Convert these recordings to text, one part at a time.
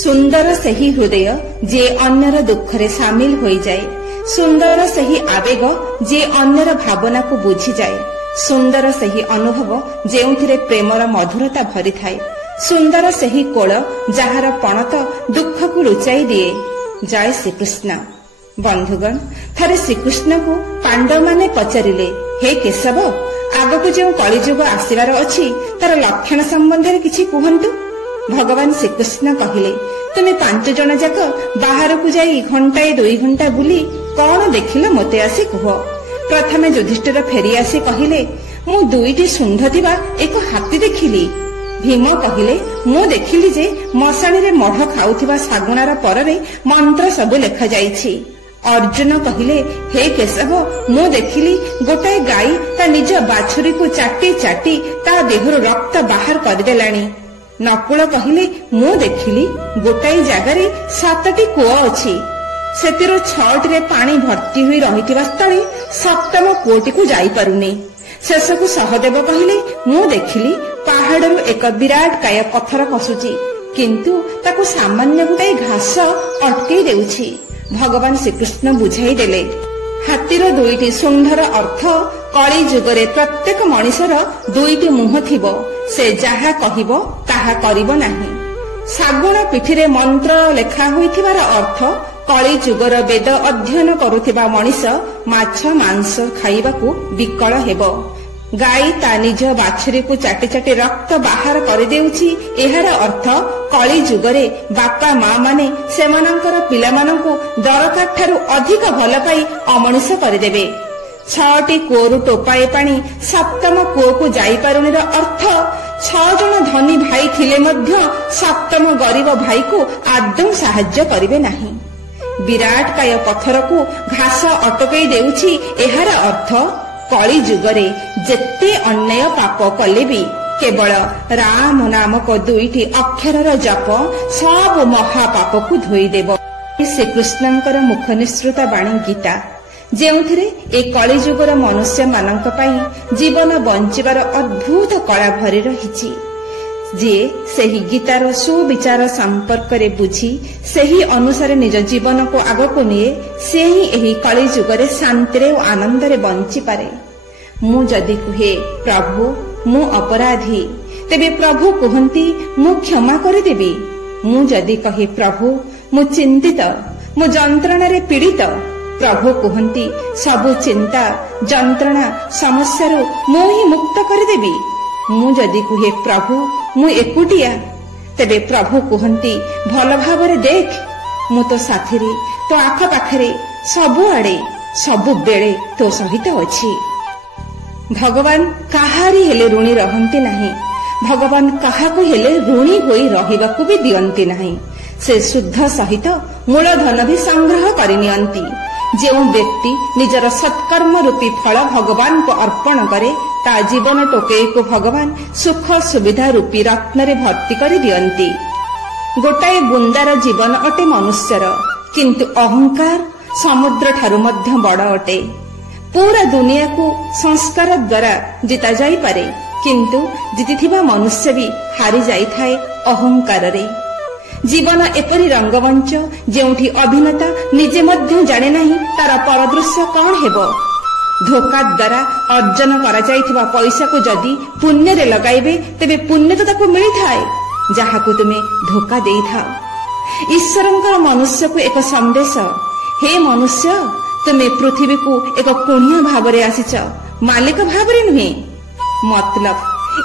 ସୁନ୍ଦର ସେହି ହୃଦୟ ଯେ ଅନ୍ୟର ଦୁଃଖରେ ସାମିଲ ହୋଇଯାଏ। ସୁନ୍ଦର ସେହି ଆବେଗ ଯେ ଅନ୍ୟର ଭାବନାକୁ ବୁଝିଯାଏ। ସୁନ୍ଦର ସେହି ଅନୁଭବ ଯେଉଁଥିରେ ପ୍ରେମର ମଧୁରତା ଭରିଥାଏ। ସୁନ୍ଦର ସେହି କୋଳ ଯାହାର ପଣତ ଦୁଃଖକୁ ଲୁଚାଇ ଦିଏ। ଜୟ ଶ୍ରୀକୃଷ୍ଣ। ବନ୍ଧୁଗଣ, ଥରେ ଶ୍ରୀକୃଷ୍ଣଙ୍କୁ ପାଣ୍ଡବମାନେ ପଚାରିଲେ, ହେ କେଶବ, ଆଗକୁ ଯେଉଁ କଳିଯୁଗ ଆସିବାର ଅଛି ତାର ଲକ୍ଷଣ ସମ୍ବନ୍ଧରେ କିଛି କୁହନ୍ତୁ। ଭଗବାନ ଶ୍ରୀକୃଷ୍ଣ କହିଲେ, ତୁମେ 5 ଜଣ ଯାକ ବାହାରକୁ ଯାଇ ଘଣ୍ଟାଏ 2 ଘଣ୍ଟା ବୁଲି କଣ ଦେଖିଲ ମୋତେ ଆସି କୁହ। ପ୍ରଥମେ ଯୁଧିଷ୍ଠିର ଫେରି ଆସି କହିଲେ, ମୁଁ 2ଟି ଶୁଣ୍ଢ ଥିବା ଏକ ହାତୀ ଦେଖିଲି। ଭୀମ କହିଲେ, ମୁଁ ଦେଖିଲି ଯେ ମଶାଣିରେ ମଢ ଖାଉଥିବା ଶାଗୁଣାର ପରରେ ମନ୍ତ୍ର ସବୁ ଲେଖାଯାଇଛି। ଅର୍ଜୁନ କହିଲେ, ହେ କେଶବ, ମୁଁ ଦେଖିଲି ଗୋଟାଏ ଗାଈ ତା ନିଜ ବାଛୁରୀକୁ ଚାଟି ଚାଟି ତା ଦେହରୁ ରକ୍ତ ବାହାର କରିଦେଲାଣି। ନକୁଳ କହିଲେ, ମୁଁ ଦେଖିଲି ଗୋଟାଏ ଜାଗାରେ 7ଟି କୂଅ ଅଛି। ସେଥିରୁ 6ଟିରେ ପାଣି ଭର୍ତ୍ତି ହୋଇ ରହିଥିବା ସ୍ଥଳେ 7ମ କୂଅଟିକୁ ଯାଇପାରୁନି। ଶେଷକୁ ସହଦେବ କହିଲେ, ମୁଁ ଦେଖିଲି ପାହାଡରୁ ଏକ ବିରାଟ କାୟ ପଥର ଖସୁଛି, କିନ୍ତୁ ତାକୁ ସାମାନ୍ୟ ଗୋଟାଏ ଘାସ ଅଟକେଇ ଦେଉଛି। ଭଗବାନ ଶ୍ରୀକୃଷ୍ଣ ବୁଝାଇ ଦେଲେ, ହାତୀର 2ଟି ଶୁଣ୍ଢର ଅର୍ଥ କଳି ଯୁଗରେ ପ୍ରତ୍ୟେକ ମଣିଷର 2ଟି ମୁହଁ ଥିବ। ସେ ଯାହା କହିବ ତାହା କରିବ ନାହିଁ। ଶାଗୁଣ ପିଠିରେ ମନ୍ତ୍ର ଲେଖା ହୋଇଥିବାର ଅର୍ଥ କଳି ଯୁଗର ବେଦ ଅଧ୍ୟୟନ କରୁଥିବା ମଣିଷ ମାଛ ମାଂସ ଖାଇବାକୁ ବିକଳ ହେବ। ଗାଈ ତା ନିଜ ବାଛୁରୀକୁ ଚାଟି ଚାଟି ରକ୍ତ ବାହାର କରିଦେଉଛି, ଏହାର ଅର୍ଥ କଳି ଯୁଗରେ ବାପା ମା ମାନେ ସେମାନଙ୍କର ପିଲାମାନଙ୍କୁ ଦରକାର ଠାରୁ ଅଧିକ ଭଲ ପାଇ ଅମଣିଷ କରିଦେବେ। 6ଟି କୂଅରୁ ଟୋପାଏ ପାଣି 7ମ କୂଅକୁ ଯାଇପାରୁନିର ଅର୍ଥ 6 ଜଣ ଧନୀ ଭାଇ ଥିଲେ ମଧ୍ୟ 7ମ ଗରିବ ଭାଇକୁ ଆଦୌ ସାହାଯ୍ୟ କରିବେ ନାହିଁ। ବିରାଟ କାୟ ପଥରକୁ ଘାସ ଅଟକେଇ ଦେଉଛି, ଏହାର ଅର୍ଥ କଳି ଯୁଗରେ ଯେତେ ଅନ୍ୟାୟ ପାପ କଲେ ବି କେବଳ ରାମ ନାମକ 2ଟି ଅକ୍ଷରର ଜପ ସବୁ ମହାପାପକୁ ଧୋଇଦେବ। ଶ୍ରୀକୃଷ୍ଣଙ୍କର ମୁଖ ନିଃସୃତ ବାଣୀ ଗୀତା, ଯେଉଁଥିରେ ଏ କଳିଯୁଗର ମନୁଷ୍ୟମାନଙ୍କ ପାଇଁ ଜୀବନ ବଞ୍ଚିବାର ଅଦ୍ଭୁତ କଳା ଭରି ରହିଛି। ଯିଏ ସେହି ଗୀତାର ସୁବିଚାର ସମ୍ପର୍କରେ ବୁଝି ସେହି ଅନୁସାରେ ନିଜ ଜୀବନକୁ ଆଗକୁ ନିଏ, ସେ ହିଁ ଏହି କଳିଯୁଗରେ ଶାନ୍ତିରେ ଓ ଆନନ୍ଦରେ ବଞ୍ଚିପାରେ। ମୁଁ ଯଦି କୁହେ, ପ୍ରଭୁ ମୁଁ ଅପରାଧୀ, ତେବେ ପ୍ରଭୁ କୁହନ୍ତି, ମୁଁ କ୍ଷମା କରିଦେବି। ମୁଁ ଯଦି କହେ, ପ୍ରଭୁ ମୁଁ ଚିନ୍ତିତ, ମୁଁ ଯନ୍ତ୍ରଣାରେ ପୀଡ଼ିତ, ପ୍ରଭୁ କୁହନ୍ତି, ସବୁ ଚିନ୍ତା ଯନ୍ତ୍ରଣା ସମସ୍ୟାରୁ ମୁଁ ହିଁ ମୁକ୍ତ କରିଦେବି। ମୁଁ ଯଦି କୁହେ, ପ୍ରଭୁ ମୁଁ ଏକୁଟିଆ, ତେବେ ପ୍ରଭୁ କୁହନ୍ତି, ଭଲ ଭାବରେ ଦେଖ, ମୁଁ ତୋ ସାଥିରେ, ତୋ ଆଖପାଖରେ, ସବୁଆଡେ ସବୁବେଳେ ତୋ ସହିତ ଅଛି। ଭଗବାନ କାହାରି ହେଲେ ଋଣୀ ରହନ୍ତି ନାହିଁ। ଭଗବାନ କାହାକୁ ହେଲେ ଋଣୀ ହୋଇ ରହିବାକୁ ବି ଦିଅନ୍ତି ନାହିଁ। ସେ ଶୁଦ୍ଧ ସହିତ ମୂଳଧନ ବି ସଂଗ୍ରହ କରିନିଅନ୍ତି। ଯେଉଁ ବ୍ୟକ୍ତି ନିଜର ସତ୍କର୍ମ ରୂପୀ ଫଳ ଭଗବାନଙ୍କୁ ଅର୍ପଣ କରେ, ତା ଜୀବନ ଟୋକେଇକୁ ଭଗବାନ ସୁଖ ସୁବିଧା ରୂପୀ ରତ୍ନରେ ଭର୍ତ୍ତି କରି ଦିଅନ୍ତି। ଗୋଟାଏ ବୁନ୍ଦାର ଜୀବନ ଅଟେ ମନୁଷ୍ୟର, କିନ୍ତୁ ଅହଙ୍କାର ସମୁଦ୍ର ଠାରୁ ମଧ୍ୟ ବଡ଼ ଅଟେ। ପୁରା ଦୁନିଆକୁ ସଂସ୍କାର ଦ୍ୱାରା ଜିତା ଯାଇପାରେ, କିନ୍ତୁ ଜିତିଥିବା ମନୁଷ୍ୟ ବି ହାରି ଯାଇଥାଏ ଅହଙ୍କାରରେ। ଜୀବନ ଏପରି ରଙ୍ଗମଞ୍ଚ ଯେଉଁଠି ଅଭିନେତା ନିଜେ ମଧ୍ୟ ଜାଣେ ନାହିଁ ତାର ପରଦୃଶ୍ୟ କଣ ହେବ। ଧୋକା ଦ୍ୱାରା ଅର୍ଜନ କରାଯାଇଥିବା ପଇସାକୁ ଯଦି ପୁଣ୍ୟରେ ଲଗାଇବେ, ତେବେ ପୁଣ୍ୟ ତ ତାକୁ ମିଳିଥାଏ ଯାହାକୁ ତୁମେ ଧୋକା ଦେଇଥାଅ। ଈଶ୍ୱରଙ୍କର ମନୁଷ୍ୟକୁ ଏକ ସନ୍ଦେଶ, ହେ ମନୁଷ୍ୟ, ତୁମେ ପୃଥିବୀକୁ ଏକ କୁଣିଆ ଭାବରେ ଆସିଛ, ମାଲିକ ଭାବରେ ନୁହେଁ। ମତଲବ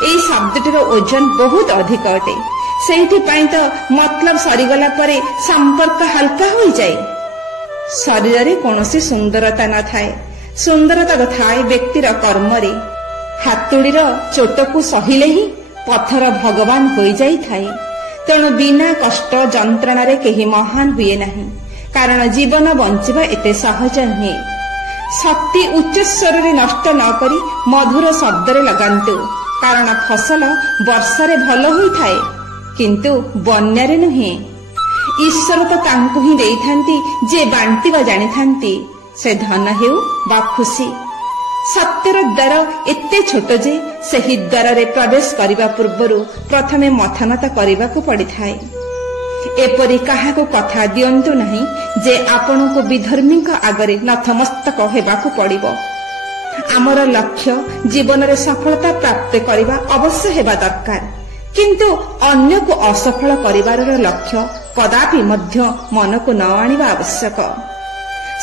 ଏହି ଶବ୍ଦଟିର ଓଜନ ବହୁତ ଅଧିକ ଅଟେ। ସେଇଥିପାଇଁ ତ ମତଲବ ସରିଗଲା ପରେ ସମ୍ପର୍କ ହାଲକା ହୋଇଯାଏ। ଶରୀରରେ କୌଣସି ସୁନ୍ଦରତା ନଥାଏ, ସୁନ୍ଦରତା ଥାଏ ବ୍ୟକ୍ତିର କର୍ମରେ। ହାତୁଡ଼ିର ଚୋଟକୁ ସହିଲେ ହିଁ ପଥର ଭଗବାନ ହୋଇଯାଇଥାଏ। ତେଣୁ ବିନା କଷ୍ଟ ଯନ୍ତ୍ରଣାରେ କେହି ମହାନ ହୁଏ ନାହିଁ, କାରଣ ଜୀବନ ବଞ୍ଚିବା ଏତେ ସହଜ ନୁହେଁ। ଶକ୍ତି ଉଚ୍ଚସ୍ୱରରେ ନଷ୍ଟ ନ କରି ମଧୁର ଶବ୍ଦରେ ଲଗାନ୍ତୁ, କାରଣ ଫସଲ ବର୍ଷାରେ ଭଲ ହୋଇଥାଏ, କିନ୍ତୁ ବନ୍ୟାରେ ନୁହେଁ। ଈଶ୍ୱର ତ ତାଙ୍କୁ ହିଁ ଦେଇଥାନ୍ତି ଯେ ବାଣ୍ଟିବା ଜାଣିଥାନ୍ତି, ସେ ଧନ ହେଉ ବା ଖୁସି। ସତ୍ୟର ଦ୍ୱାର ଏତେ ଛୋଟ ଯେ ସେହି ଦ୍ୱାରରେ ପ୍ରବେଶ କରିବା ପୂର୍ବରୁ ପ୍ରଥମେ ମଥାନତ କରିବାକୁ ପଡ଼ିଥାଏ। एपरी काहाको कथा दियंतु नहीं जे आपनको विधर्मी आगरे नतमस्तक हेबाकु पड़िबो। आमर लक्ष्य जीवन रे सफलता प्राप्त करने अवश्य हेबा दरकार, किंतु अन्य को असफल करिवार लक्ष्य कदापि मध्य मन को न आनिबा आवश्यक।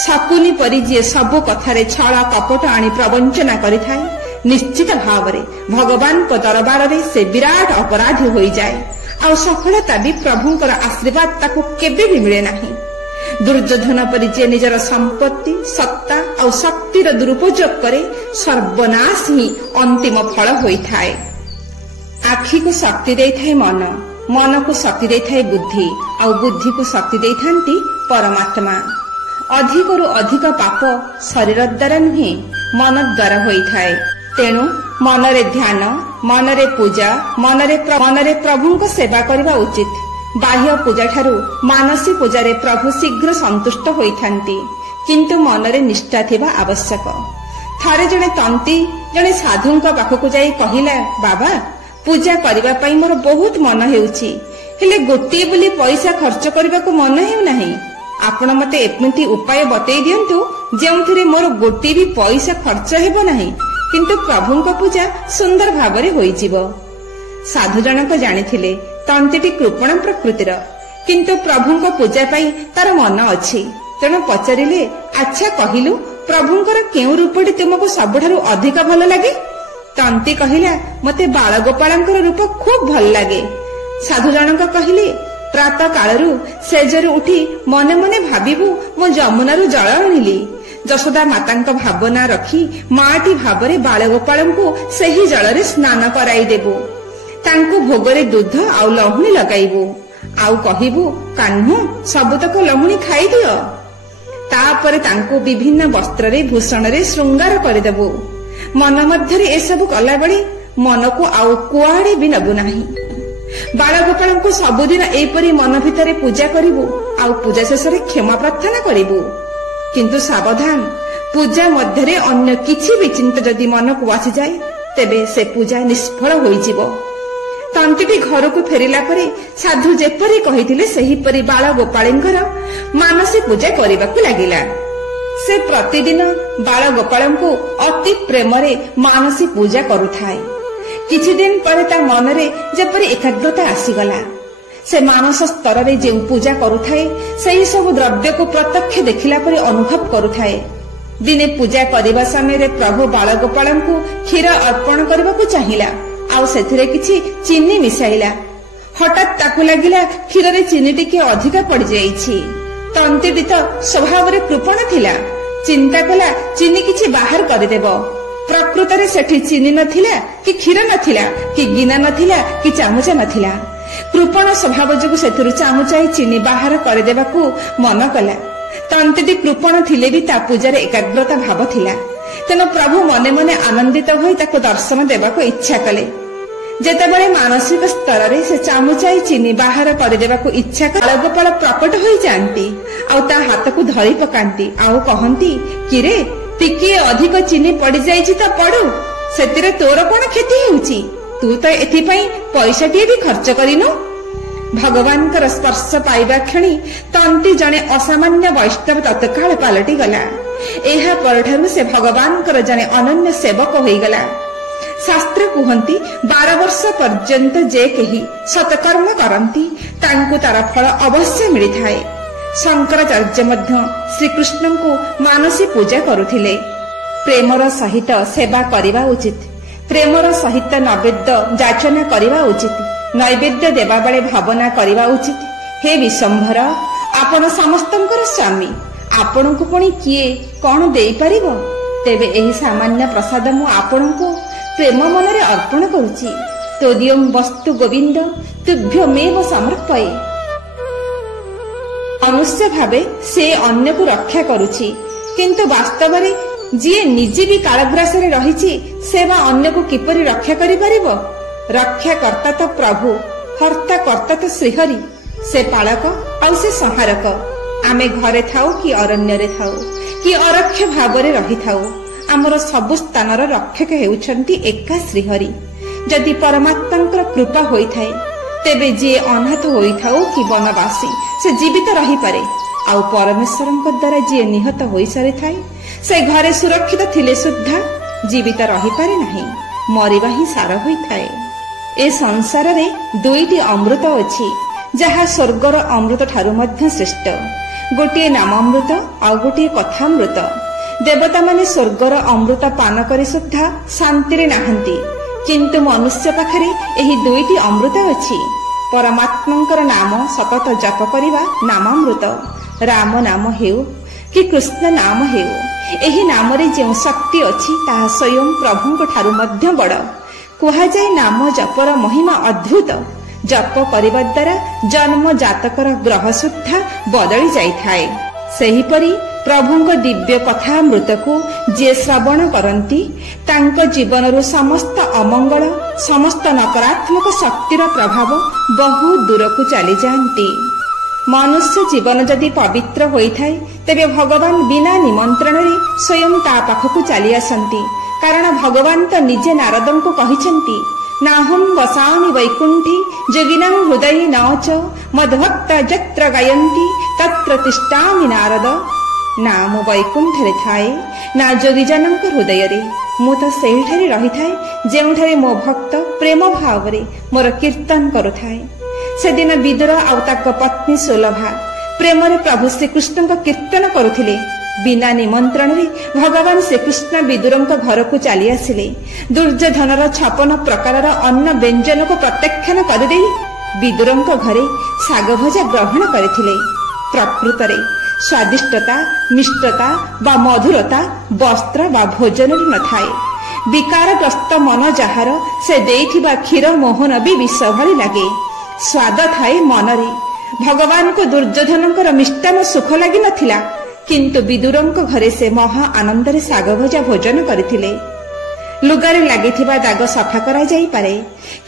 शकुनी परि जे सबु कथारे छल कपट आनी प्रवंचना करिथाय निश्चित भावरे भगवान को दरबार रे से विराट अपराधी होई जाए आ सफलता भी प्रभुंकर आशीर्वाद ताको केबे भी मिले नहीं। दुर्योधन परि जे निजर संपत्ति सत्ता और शक्तिर दुरुपयोग करे सर्वनाश ही अंतिम फल होइथाय। आखि को शक्ति देइथाय मन, मन को शक्ति देइथाय बुद्धि और बुद्धि को शक्ति देइथांती परमात्मा। अधिकरु अधिक पाप शरीर द्वारा नुहे मन द्वारा होइथाय। तेणु मनरे ध्यान, मनरे पूजा, मनरे प्रभुंको सेवा करबा उचित। बाह्य पूजा ठारू मानसी पूजा रे प्रभु शीघ्र संतुष्ट होइथांती, किंतु मनरे निष्ठा थिबा आवश्यक। थारे जने तंती जने साधुंका पाखकु जाई कहिला, बाबा पूजा करबा पई मोर बहुत मन हेउची, हेले गोटे बोली पैसा खर्च करबाकू मन हेउ नाही। आपण मते एमिति उपाय बतई दियंतु जेउथिरे मोर गोटे भी पैसा खर्च हेबो नाही, किंतु प्रभुंका पूजा सुंदर भावरे होई जिवो। साधु जनक जानिथिले तंतीटी कृपण प्रकृतिर, किंतु प्रभुंक पूजा पाई तार मन अछि। तेणु पचारिले, अच्छा कहिलु प्रभुंकर केउ रूपटी तुमको सबठारु अधिक भल लागे? तंती कहिला, मते बालगोपालंकर रूप खूब भल लागे। साधु जनक कहिले, प्रातः कालरू सेजरू उठी मने मने भाबिबु मो जमुनारू जल आनिली। यशोदा मातांक भावना रखी माटी भावरे बालगोपालंकु सेही जलरे स्नान कराई देबु। तांकु भोगरे दूध आउ लहुणी लगाइबु, आउ कहिबु, कान्हु सबतक लहुणी खाई दियो। तापरे तांकु विभिन्न वस्त्र रे भूषण रे श्रृंगार करदेबु। मन मध्यरे ए सब कला बेले मन को आउ कुआड़े भी नबु नाही। बालगोपालंकु सबुदिन एपरी मन भितरे पूजा करिबु, आउ पूजा शेषरे क्षमा प्रार्थना करिबु। किंतु सावधान, पूजा मध्यरे अन्य किछि भी चिंता जदि मन को आसी जाए तेबे से पूजा निष्फल होई जिवो। तंतीटी घर को फेरिला परे साधु जेपरी कहिथिले सेहीपरि बालगोपालंकर मानसी पूजा करबाकू लागिला। से प्रतिदिन बालगोपालंकु अति प्रेम रे मानसी पूजा करुथाय। किछि दिन परे ता मनरे जेपरि एकाग्रता आसीगला। से मानस स्तर रे जे पूजा करुथाय सेही सब द्रव्य को प्रत्यक्ष देखिला परे अनुभव करुथाय। दिने पूजा करबा समय रे प्रभु बालगोपालंकु क्षीर अर्पण करबाकू चाहिला, आउ सेथिरे किछि चीनी मिसाइला। हठात ताकू लागिला क्षीर रे चीनी टिके अधिका पड़ जाईछि। तंतीटी तो स्वभाव रे कृपण थिला, चिंता कला चीनी किछि बाहर करदेबो। प्रकृत रे सेठी चीनी नथिला कि क्षीर नथिला कि गिना नथिला कि चामुचा नथिला। कृपण स्वभाव जोगु सेथिरु चामुचाई चीनी बाहर करदेबाकू मन कला। तंतीटी कृपण थिले भी ता पूजार एकाग्रता भाव थिला। तेणु प्रभु मने मने आनंदित होई ताको दर्शन देबाकू इच्छा कले। जेतेबेले मानसिक स्तर रे से चामुचाई चीनी बाहर करदेबाकू इच्छा कले, बालगोपाल प्रकट होई जांती आउ ता हाथ को धरी पकांती, आउ कहंती, किरे टिके अधिक चीनी पड़ जाईछि त पड़ू, सेतिरे तोर कोन क्षति हेउछि? तू तो एथि पई पैसा टिए भी खर्च करिनु। भगवान कर स्पर्श पाइबा क्षणी तंती जने असामान्य वैष्णव तत्काल पालटी गला। एहा परठारु से भगवान कर जने अनन्य सेवक होई गला। शास्त्र कुहंती 12 वर्ष पर्यंत जे केही सतकर्म करंती तांकु तार फल अवश्य मिली थाए। शंकराचार्य मध्य श्रीकृष्ण को मानसी पूजा करुथिले। प्रेमर सहित सेवा करिबा उचित। प्रेमर सहित नैवेद्य जाचना करिबा उचित। नैवेद्य देवा बेले भावना करिबा उचित। हे विशंभर, आपण समस्तंकर स्वामी, आपण को पुणी किए कौन देई परिबो? तेबे एही सामान्य प्रसाद मु आपण को प्रेम मन रे अर्पण करूची। तोदियं वस्तु गोविंद तुभ्यमेव समर्पये। मनुष्य भावे से अन्य को रक्षा करूची, किंतु वास्तव रे जी निजे भी कालग्रास रे रहिची सेवा अन्य को किपरि रक्षा करि परिबो? रक्षा कर्ता तो प्रभु, हर्ता कर्ता तो श्रीहरि। से पालक और से संहारक। आमे घरे थाऊ कि अरण्य रे थाऊ कि अरक्ष भावरे रही थाऊ, आमर सबु स्थानर रक्षक हेउछंती एका श्रीहरि। जदि परमात्मांकर कृपा होई थाए ତେବେ ଯିଏ ଅନାଥ ହୋଇଥାଉ କି ବନବାସୀ ସେ ଜୀବିତ ରହିପାରେ, ଆଉ ପରମେଶ୍ୱରଙ୍କ ଦ୍ୱାରା ଯିଏ ନିହତ ହୋଇସାରିଥାଏ ସେ ଘରେ ସୁରକ୍ଷିତ ଥିଲେ ସୁଦ୍ଧା ଜୀବିତ ରହିପାରେ ନାହିଁ, ମରିବା ହିଁ ସାର ହୋଇଥାଏ। ଏ ସଂସାରରେ ଦୁଇଟି ଅମୃତ ଅଛି, ଯାହା ସ୍ୱର୍ଗର ଅମୃତ ଠାରୁ ମଧ୍ୟ ଶ୍ରେଷ୍ଠ। ଗୋଟିଏ ନାମାମୃତ ଆଉ ଗୋଟିଏ କଥାମୃତ। ଦେବତାମାନେ ସ୍ୱର୍ଗର ଅମୃତ ପାନ କରି ସୁଦ୍ଧା ଶାନ୍ତିରେ ନାହାନ୍ତି, କିନ୍ତୁ ମନୁଷ୍ୟ ପାଖରେ ଏହି ଦୁଇଟି ଅମୃତ ଅଛି। ପରମାତ୍ମାଙ୍କର ନାମ ସତତ ଜପ କରିବା ନାମାମୃତ। ରାମ ନାମ ହେଉ କି କୃଷ୍ଣ ନାମ ହେଉ, ଏହି ନାମରେ ଯେଉଁ ଶକ୍ତି ଅଛି ତାହା ସ୍ୱୟଂ ପ୍ରଭୁଙ୍କ ଠାରୁ ମଧ୍ୟ ବଡ଼। କୁହାଯାଏ ନାମ ଜପର ମହିମା ଅଦ୍ଭୁତ। ଜପ କରିବା ଦ୍ୱାରା ଜନ୍ମ ଜାତକର ଗ୍ରହ ସୁଦ୍ଧା ବଦଳି ଯାଇଥାଏ। ସେହିପରି ପ୍ରଭୁଙ୍କ ଦିବ୍ୟ କଥାମୃତକୁ ଯିଏ ଶ୍ରବଣ କରନ୍ତି ତାଙ୍କ ଜୀବନରୁ ସମସ୍ତ ଅମଙ୍ଗଳ, ସମସ୍ତ ନକାରାତ୍ମକ ଶକ୍ତିର ପ୍ରଭାବ ବହୁ ଦୂରକୁ ଚାଲିଯାଆନ୍ତି। ମନୁଷ୍ୟ ଜୀବନ ଯଦି ପବିତ୍ର ହୋଇଥାଏ ତେବେ ଭଗବାନ ବିନା ନିମନ୍ତ୍ରଣରେ ସ୍ୱୟଂ ତା ପାଖକୁ ଚାଲି ଆସନ୍ତି। କାରଣ ଭଗବାନ ତ ନିଜେ ନାରଦଙ୍କୁ କହିଛନ୍ତି, ନାହଂ ବସାମି ବୈକୁଣ୍ଠି ଯୋଗିନାଂ ହୃଦୟେ ନଚ ମଦ୍ଭକ୍ତା ଯତ୍ର ଗାୟନ୍ତି ତତ୍ର ତିଷ୍ଠାମି ନାରଦ। ନା ମୁଁ ବୈକୁଣ୍ଠରେ ଥାଏ, ନା ଯୋଗୀଜନଙ୍କ ହୃଦୟରେ। ମୁଁ ତ ସେହିଠାରେ ରହିଥାଏ ଯେଉଁଠାରେ ମୋ ଭକ୍ତ ପ୍ରେମ ଭାବରେ ମୋର କୀର୍ତ୍ତନ କରୁଥାଏ। ସେଦିନ ବିଦୁର ଆଉ ତାଙ୍କ ପତ୍ନୀ ସୁଲଭା ପ୍ରେମରେ ପ୍ରଭୁ ଶ୍ରୀକୃଷ୍ଣଙ୍କ କୀର୍ତ୍ତନ କରୁଥିଲେ। ବିନା ନିମନ୍ତ୍ରଣରେ ଭଗବାନ ଶ୍ରୀକୃଷ୍ଣ ବିଦୁରଙ୍କ ଘରକୁ ଚାଲି ଆସିଲେ। ଦୁର୍ଯ୍ୟୋଧନର 56 ପ୍ରକାରର ଅନ୍ନ ବ୍ୟଞ୍ଜନକୁ ପ୍ରତ୍ୟାଖ୍ୟାନ କରିଦେଇ ବିଦୁରଙ୍କ ଘରେ ଶାଗ ଭଜା ଗ୍ରହଣ କରିଥିଲେ। ପ୍ରକୃତରେ ସ୍ୱାଦିଷ୍ଟତା, ମିଷ୍ଟତା ବା ମଧୁରତା ବସ୍ତ୍ର ବା ଭୋଜନରେ ନଥାଏ। ବିକାରଗ୍ରସ୍ତ ମନ ଯାହାର, ସେ ଦେଇଥିବା କ୍ଷୀର ମୋହନ ବି ବିଷ ଭଳି ଲାଗେ। ସ୍ୱାଦ ଥାଏ ମନରେ। ଭଗବାନଙ୍କୁ ଦୁର୍ଯ୍ୟୋଧନଙ୍କର ମିଷ୍ଟାନ ସୁଖ ଲାଗିନଥିଲା, କିନ୍ତୁ ବିଦୁରଙ୍କ ଘରେ ସେ ମହା ଆନନ୍ଦରେ ଶାଗ ଭଜା ଭୋଜନ କରିଥିଲେ। ଲୁଗାରେ ଲାଗିଥିବା ଦାଗ ସଫା କରାଯାଇପାରେ,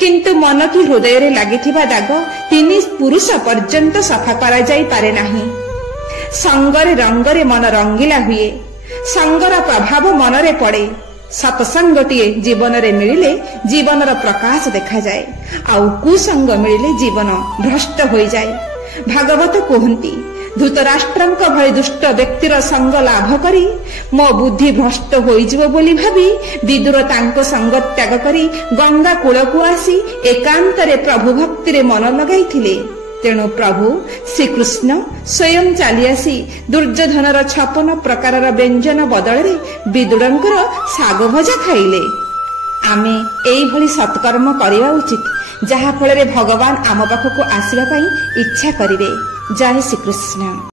କିନ୍ତୁ ମନ କି ହୃଦୟରେ ଲାଗିଥିବା ଦାଗ 3 ପୁରୁଷ ପର୍ଯ୍ୟନ୍ତ ସଫା କରାଯାଇପାରେ ନାହିଁ। ସଙ୍ଗରେ ରଙ୍ଗରେ ମନ ରଙ୍ଗିଲା ହୁଏ। ସଙ୍ଗର ପ୍ରଭାବ ମନରେ ପଡ଼େ। ସତ୍ସଙ୍ଗଟିଏ ଜୀବନରେ ମିଳିଲେ ଜୀବନର ପ୍ରକାଶ ଦେଖାଯାଏ, ଆଉ କୁସଙ୍ଗ ମିଳିଲେ ଜୀବନ ଭ୍ରଷ୍ଟ ହୋଇଯାଏ। ଭାଗବତ କୁହନ୍ତି, ଧୃତରାଷ୍ଟ୍ରଙ୍କ ଭଳି ଦୁଷ୍ଟ ବ୍ୟକ୍ତିର ସଙ୍ଗ ଲାଭ କରି ମୋ ବୁଦ୍ଧି ଭ୍ରଷ୍ଟ ହୋଇଯିବ ବୋଲି ଭାବି ବିଦୁର ତାଙ୍କ ସଙ୍ଗ ତ୍ୟାଗ କରି ଗଙ୍ଗା କୂଳକୁ ଆସି ଏକାନ୍ତରେ ପ୍ରଭୁ ଭକ୍ତିରେ ମନ ଲଗାଇଥିଲେ। ତେଣୁ ପ୍ରଭୁ ଶ୍ରୀକୃଷ୍ଣ ସ୍ୱୟଂ ଚାଲି ଆସି ଦୁର୍ଯ୍ୟୋଧନର 56 ପ୍ରକାରର ବ୍ୟଞ୍ଜନ ବଦଳରେ ବିଦୁରଙ୍କର ଶାଗ ଭଜା ଖାଇଲେ। ଆମେ ଏଇଭଳି ସତ୍କର୍ମ କରିବା ଉଚିତ, ଯାହା ଫଳରେ ଭଗବାନ ଆମ ପାଖକୁ ଆସିବା ପାଇଁ ଇଚ୍ଛା କରିବେ। ଜୟ ଶ୍ରୀକୃଷ୍ଣ।